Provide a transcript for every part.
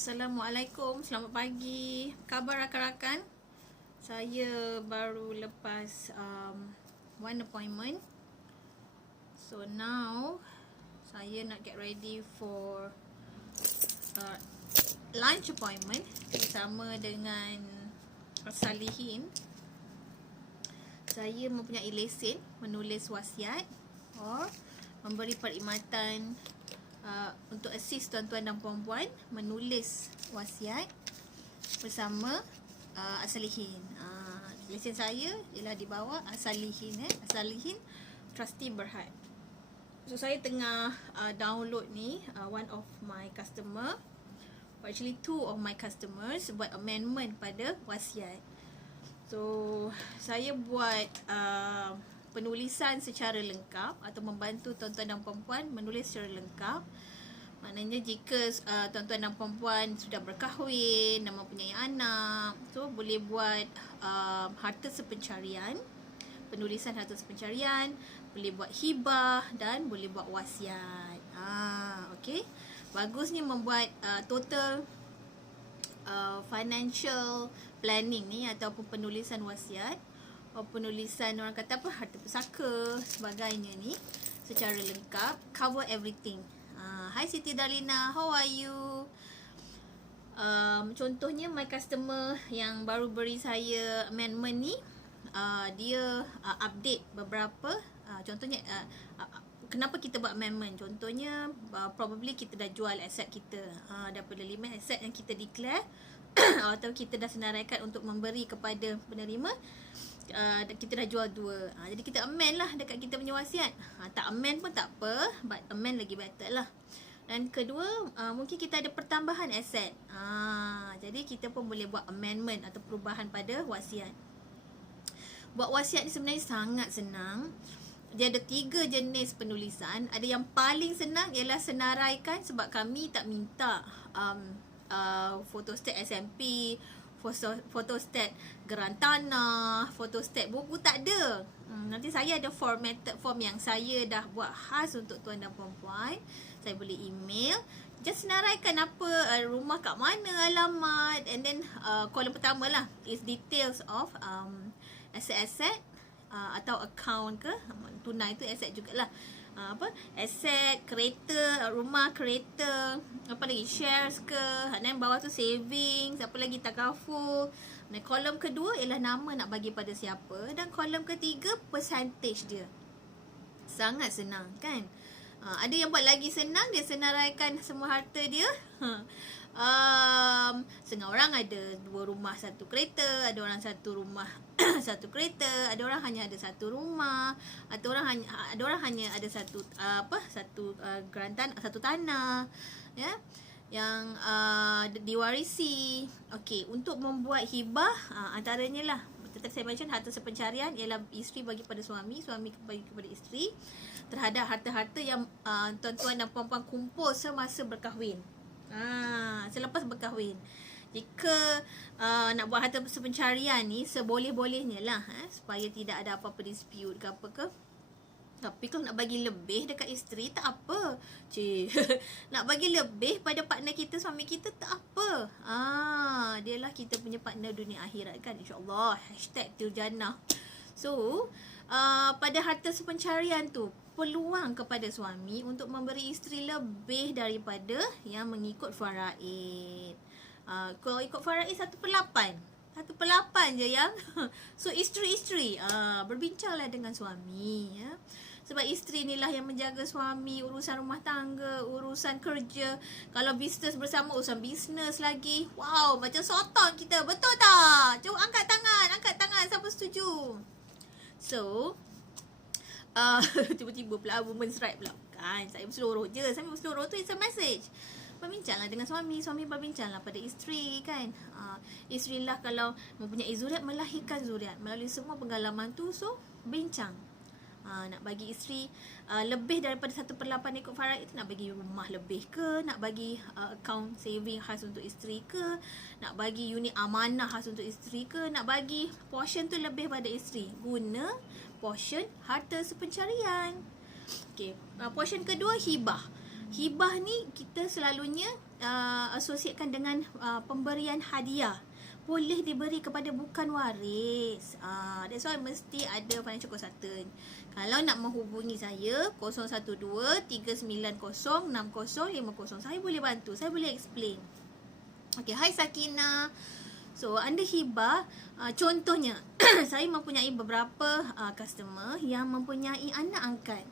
Assalamualaikum, selamat pagi. Khabar rakan-rakan? Saya baru lepas one appointment. So now saya nak get ready for lunch appointment bersama dengan Salihin. Saya mempunyai lesen menulis wasiat or memberi perkhidmatan untuk assist tuan-tuan dan puan-puan menulis wasiat bersama Salihin. Lesen saya ialah di bawah Salihin, Salihin Trustee Berhad. So saya tengah download ni one of my customer, actually two of my customers buat amendment pada wasiat. So saya buat penulisan secara lengkap atau membantu tuan-tuan dan puan-puan menulis secara lengkap. Maknanya jika tuan-tuan dan puan-puan sudah berkahwin dan mempunyai anak, so boleh buat harta sepencarian, penulisan harta sepencarian, boleh buat hibah dan boleh buat wasiat. Okey. Bagusnya membuat total financial planning ni ataupun penulisan wasiat, penulisan orang kata apa, harta pusaka sebagainya ni secara lengkap, cover everything. Hi Siti Darlina, how are you? Contohnya my customer yang baru beri saya amendment ni, dia update beberapa contohnya kenapa kita buat amendment. Contohnya probably kita dah jual aset kita, daripada 5 aset yang kita declare atau kita dah senaraikan untuk memberi kepada penerima, kita dah jual 2. Jadi kita amend lah dekat kita punya wasiat. Tak amend pun tak apa, but amend lagi better lah. Dan kedua, mungkin kita ada pertambahan aset, jadi kita pun boleh buat amendment atau perubahan pada wasiat. Buat wasiat ni sebenarnya sangat senang. Dia ada 3 jenis penulisan. Ada yang paling senang ialah senaraikan, sebab kami tak minta photostat SMP, photostat geran tanah, photostat buku, tak ada. Nanti saya ada formatted form yang saya dah buat khas untuk tuan dan puan-puan. Saya boleh email, just senaraikan apa, rumah kat mana, alamat, and then kolom pertama lah is details of aset-aset atau account ke, tunai tu aset jugalah. Aset, kereta, rumah, kereta, apa lagi, shares ke, dan bawah tu savings, apa lagi, takaful. Dan kolom kedua ialah nama nak bagi pada siapa, dan kolom ketiga percentage dia. Sangat senang kan? Ada yang buat lagi senang, dia senaraikan semua harta dia. Setengah orang ada 2 rumah 1 kereta, ada orang 1 rumah 1 kereta, ada orang hanya ada 1 rumah, atau ada orang hanya ada satu gerantan, 1 tanah, ya, yang diwarisi. Okey, untuk membuat hibah, antaranya lah tadi saya mention harta sepencarian ialah isteri bagi pada suami, suami bagi kepada isteri terhadap harta-harta yang tuan-tuan dan puan-puan kumpul semasa berkahwin. Selepas berkahwin, jika nak buat harta sepencarian ni seboleh-bolehnya lah, supaya tidak ada apa-apa dispute ke apa ke. Tapi kalau nak bagi lebih dekat isteri, tak apa. Nak bagi lebih pada partner kita, suami kita, tak apa. Dialah kita punya partner dunia akhirat kan, insyaAllah. #Tiljannah. So pada harta sepencarian tu, peluang kepada suami untuk memberi isteri lebih daripada yang mengikut faraid. Kalau ikut faraid 1/8 je yang so isteri-isteri berbincanglah dengan suami, ya. Sebab isteri inilah yang menjaga suami, urusan rumah tangga, urusan kerja. Kalau bisnes bersama, urusan bisnes lagi. Wow, macam sotong kita, betul tak? Cuba angkat tangan, siapa setuju? So tiba-tiba pula women's right pula. Kan, saya berseluruh je. Saya berseluruh tu is a message. Berbincanglah dengan suami, suami berbincanglah pada isteri kan. Isteri lah kalau mempunyai zuriat, melahirkan zuriat melalui semua pengalaman tu. So bincang, nak bagi isteri lebih daripada 1/8 ikut faraid itu, nak bagi rumah lebih ke, nak bagi account saving khas untuk isteri ke, nak bagi unit amanah khas untuk isteri ke, nak bagi portion tu lebih pada isteri guna portion harta sepencarian. Okey, portion kedua hibah. Hibah ni kita selalunya associatekan dengan pemberian hadiah. Boleh diberi kepada bukan waris. That's why mesti ada financial consultant. Kalau nak menghubungi saya 012-390-6050, saya boleh bantu, saya boleh explain. Okay, hai Sakina. So, anda hibah, contohnya, saya mempunyai beberapa customer yang mempunyai anak angkat.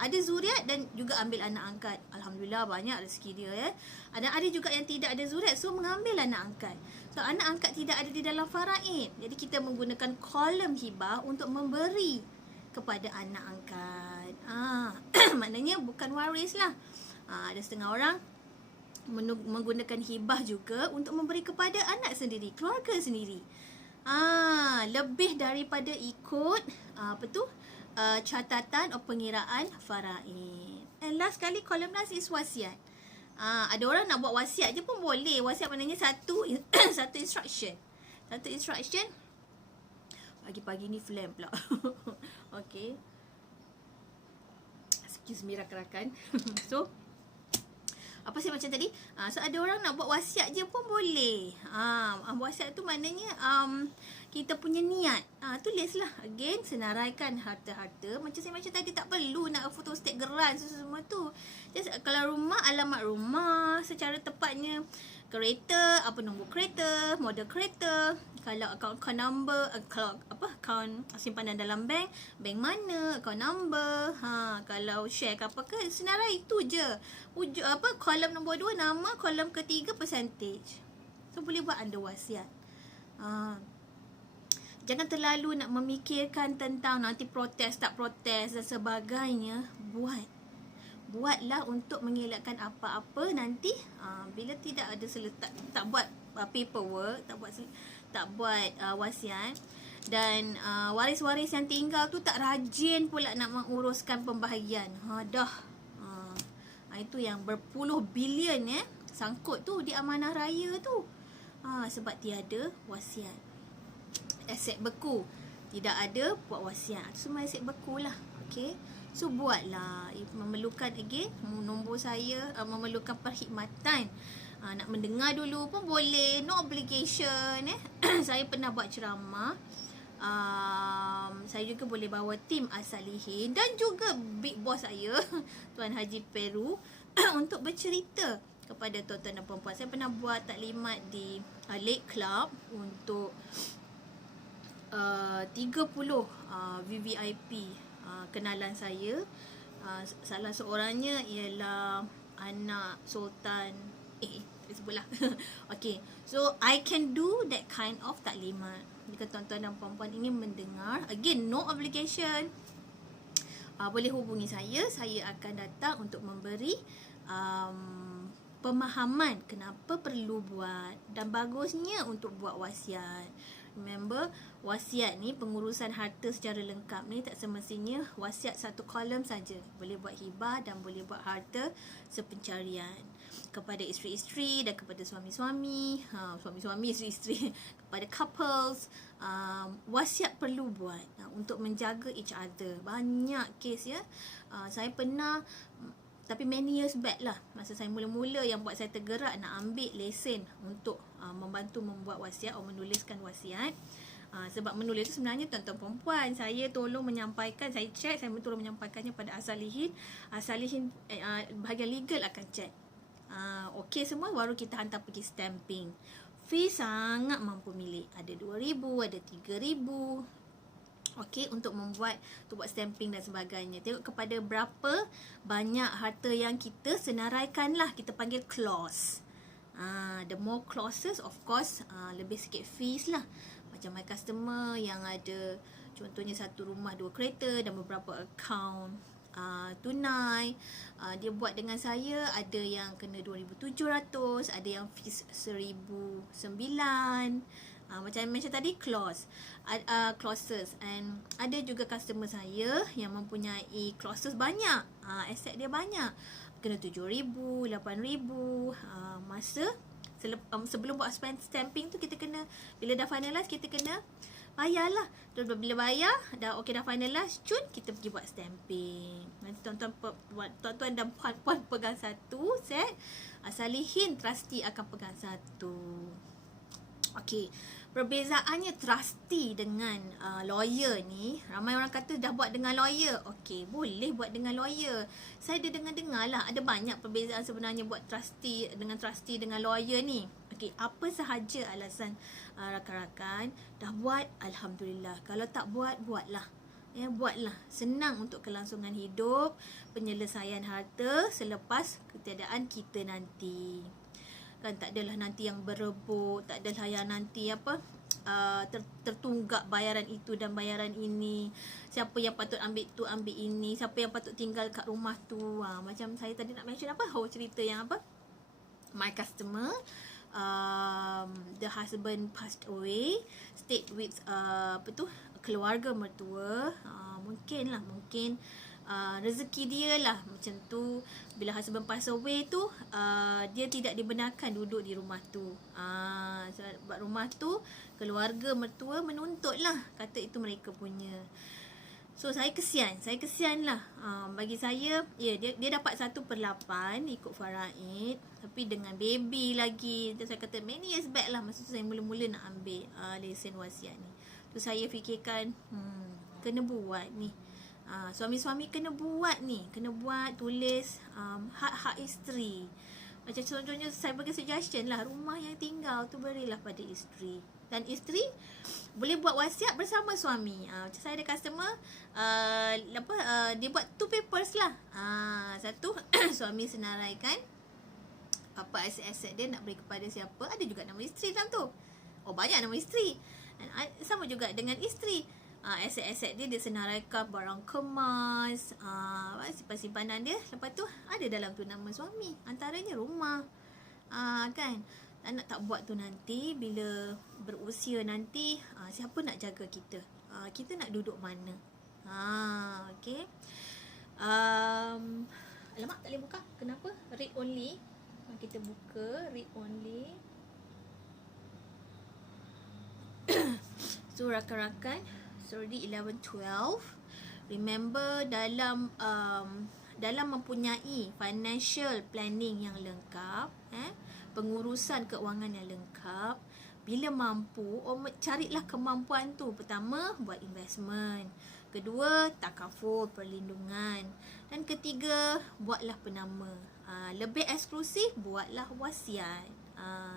Ada zuriat dan juga ambil anak angkat. Alhamdulillah, banyak rezeki dia ya. Ada juga yang tidak ada zuriat, so mengambil anak angkat. So, anak angkat tidak ada di dalam faraid. Jadi, kita menggunakan kolom hibah untuk memberi kepada anak angkat. Maknanya bukan waris lah. Ada setengah orang menggunakan hibah juga untuk memberi kepada anak sendiri, keluarga sendiri. Lebih daripada ikut catatan atau pengiraan faraid. And last kali, kolom last is wasiat. Ada orang nak buat wasiat je pun boleh. Wasiat maknanya satu instruction. Satu instruction. Pagi-pagi ni phlegm pula. Okay. Excuse me rakan-rakan. So, apa saya macam tadi? So ada orang nak buat wasiat je pun boleh. Wasiat tu maknanya kita punya niat. Tulislah. Again, senaraikan harta-harta. Macam saya macam tadi, tak perlu nak fotostat geran semua tu. Just, kalau rumah, alamat rumah, secara tepatnya kereta, apa nombor kereta, model kereta, kalau account number, kalau account simpanan dalam bank mana, account number, kalau share ke apa ke, senarai itu je. Kolom nombor 2 nama, kolom ketiga percentage. So boleh buat anda wasiat. Jangan terlalu nak memikirkan tentang nanti protes tak protes dan sebagainya. Buatlah untuk mengelakkan apa-apa nanti bila tidak ada tak buat paperwork, tak buat wasiat, dan waris-waris yang tinggal tu tak rajin pula nak menguruskan pembahagian. Itu yang berpuluh bilion sangkut tu di amanah raya tu. Sebab tiada wasiat. Aset beku. Tidak ada buat wasiat. Semua aset beku lah. Okay. So buatlah. Memerlukan again nombor saya, memerlukan perkhidmatan. Nak mendengar dulu pun boleh. No obligation. Saya pernah buat ceramah. Saya juga boleh bawa tim As-Salihin dan juga big boss saya Tuan Haji Peru untuk bercerita kepada tuan-tuan dan puan-puan. Saya pernah buat taklimat di Lake Club untuk 30 VVIP kenalan saya. Salah seorangnya ialah anak Sultan sebutlah. Okay, so I can do that kind of taklimat. Jika tuan-tuan dan puan-puan ingin mendengar, again no obligation, boleh hubungi saya. Saya akan datang untuk memberi pemahaman kenapa perlu buat dan bagusnya untuk buat wasiat. Remember, wasiat ni, pengurusan harta secara lengkap ni tak semestinya wasiat satu kolom saja. Boleh buat hibah dan boleh buat harta sepencarian kepada isteri-isteri dan kepada suami-suami, suami-suami, isteri-isteri, kepada couples. Wasiat perlu buat untuk menjaga each other. Banyak kes ya. Saya pernah, tapi many years back lah, masa saya mula-mula, yang buat saya tergerak nak ambil lesen untuk membantu membuat wasiat atau menuliskan wasiat. Sebab menulis itu sebenarnya tuan-tuan perempuan, saya tolong menyampaikan, saya check, saya tolong menyampaikannya pada As-Salihin. As-Salihin bahagian legal akan check. Okey semua, baru kita hantar pergi stamping. Fee sangat mampu milik. Ada 2,000, ada 3,000. Okey, untuk membuat, untuk buat stamping dan sebagainya. Tengok kepada berapa banyak harta yang kita senaraikan lah. Kita panggil clause. The more clauses, of course, lebih sikit fees lah. Macam my customer yang ada contohnya satu rumah, 2 kereta dan beberapa account tunai, dia buat dengan saya, ada yang kena 2,700, ada yang fees 1,009. Macam tadi, clauses, and ada juga customer saya yang mempunyai clauses banyak, aset dia banyak, kena 7,000, 8,000. Masa sebelum buat stamping tu, kita kena, bila dah finalize, kita kena bayarlah. Terus bila bayar, dah okey, dah finalize, cun, kita pergi buat stamping. Nanti tuan-tuan dan puan-puan pegang satu set, Salihin trustee akan pegang satu. Okey, perbezaannya trustee dengan lawyer ni, ramai orang kata dah buat dengan lawyer. Okey, boleh buat dengan lawyer. Saya dah dengar-dengar lah, ada banyak perbezaan sebenarnya buat trustee dengan lawyer ni. Okey, apa sahaja alasan rakan-rakan dah buat, alhamdulillah. Kalau tak buat, buatlah. Ya, buatlah. Senang untuk kelangsungan hidup, penyelesaian harta selepas ketiadaan kita nanti. Kan tak adalah nanti yang berebut, tak adalah yang nanti tertunggak bayaran itu dan bayaran ini. Siapa yang patut ambil tu, ambil ini. Siapa yang patut tinggal kat rumah tu. Macam saya tadi nak mention cerita yang my customer, the husband passed away, stayed with keluarga mertua. Mungkin rezeki dia lah macam tu. Bila husband pass away tu, dia tidak dibenarkan duduk di rumah tu. Sebab rumah tu keluarga mertua menuntut lah, kata itu mereka punya. So saya kesian lah. Bagi saya, dia dapat 1/8 ikut faraid, tapi dengan baby lagi. Dan saya kata many years back lah, masa tu saya mula-mula nak ambil lesen wasiat ni. Tu saya fikirkan, kena buat ni. Suami-suami kena buat ni, kena buat, tulis hak-hak isteri. Macam contohnya saya bagi suggestion lah, rumah yang tinggal tu berilah pada isteri. Dan isteri boleh buat wasiat bersama suami. Macam saya ada customer, dia buat 2 papers lah. Satu, suami senaraikan apa aset-aset dia nak beri kepada siapa. Ada juga nama isteri dalam tu. Oh, banyak nama isteri. Dan sama juga dengan isteri. Aset-aset dia senaraikan barang kemas, simpan-simpanan dia. Lepas tu ada dalam tu nama suami, antaranya rumah. Kan, tak buat tu nanti bila berusia nanti, siapa nak jaga kita? Kita nak duduk mana? Okay. Alamak, tak boleh buka. Kenapa? Read only. Kita buka read only. So rakan-rakan, Surah 11-12, remember dalam mempunyai financial planning yang lengkap, pengurusan keuangan yang lengkap, bila mampu, carilah kemampuan tu. Pertama, buat investment. Kedua, takaful, perlindungan. Dan ketiga, buatlah penama. Lebih eksklusif, buatlah wasiat.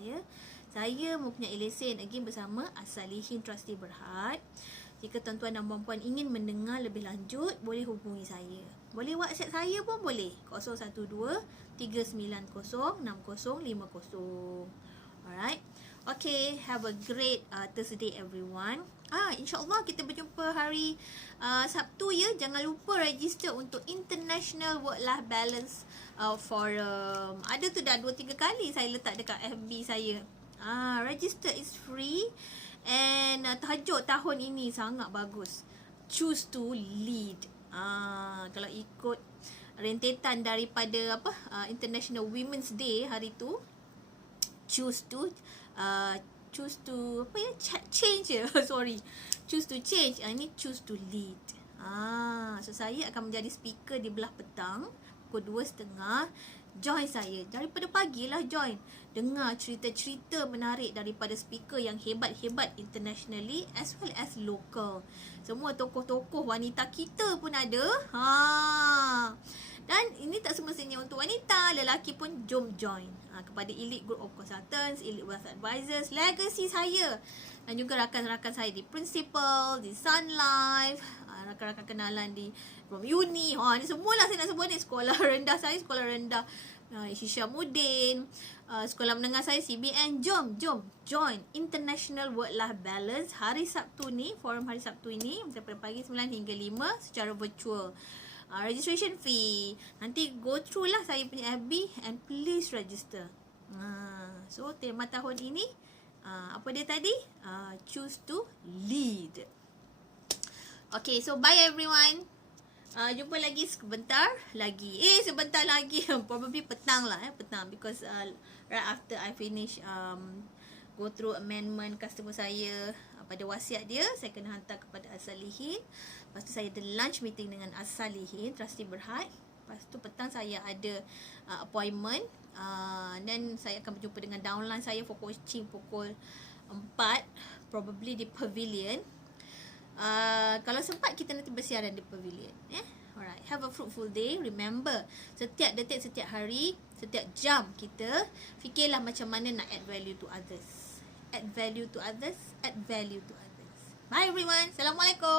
Ya. Saya mempunyai lesen again bersama Salihin Trustee Berhad. Jika tuan-tuan dan puan-puan ingin mendengar lebih lanjut, boleh hubungi saya. Boleh WhatsApp saya pun boleh. 012-390-6050. Alright. Okay, have a great Thursday everyone. InsyaAllah kita berjumpa hari Sabtu ya. Jangan lupa register untuk International Work-Life Balance Forum. Ada tu dah 2-3 kali saya letak dekat FB saya. Register is free. And tajuk tahun ini sangat bagus. Choose to lead. Kalau ikut rentetan daripada International Women's Day hari tu, choose to change. Sorry. Choose to change. Ini choose to lead. So saya akan menjadi speaker di belah petang pukul 2.30. Join saya. Daripada pagi lah join. Dengar cerita-cerita menarik daripada speaker yang hebat-hebat internationally as well as local. Semua tokoh-tokoh wanita kita pun ada. Dan ini tak semestinya untuk wanita, lelaki pun jom join. Kepada Elite Group of Consultants, Elite Wealth Advisors, legacy saya. Dan juga rakan-rakan saya di Principal, di Sun Life, rakan-rakan kenalan di From Uni. Ni semualah saya nak sebut ni. Sekolah rendah saya, sekolah rendah Hishamuddin, sekolah menengah saya CBN. Jom join International Work-Life Balance hari Sabtu ni, forum hari Sabtu ini daripada pagi 9 hingga 5 secara virtual. Registration fee nanti go through lah saya punya FB and please register. So tema tahun ini apa dia tadi? Choose to lead. Okay, so bye everyone. Jumpa lagi sebentar lagi. Sebentar lagi. Probably petang lah. Petang. Because right after I finish go through amendment customer saya, pada wasiat dia, saya kena hantar kepada As-Salihin. Lepas tu saya ada lunch meeting dengan As-Salihin, Trustee Berhad. Lepas tu petang saya ada appointment, dan saya akan berjumpa dengan downline saya for coaching pukul 4, probably di pavilion. Kalau sempat kita nanti bersiaran di pavilion, Alright, have a fruitful day. Remember, setiap detik, setiap hari, setiap jam kita fikirlah macam mana nak add value to others. Add value to others, add value to others. Bye everyone. Assalamualaikum.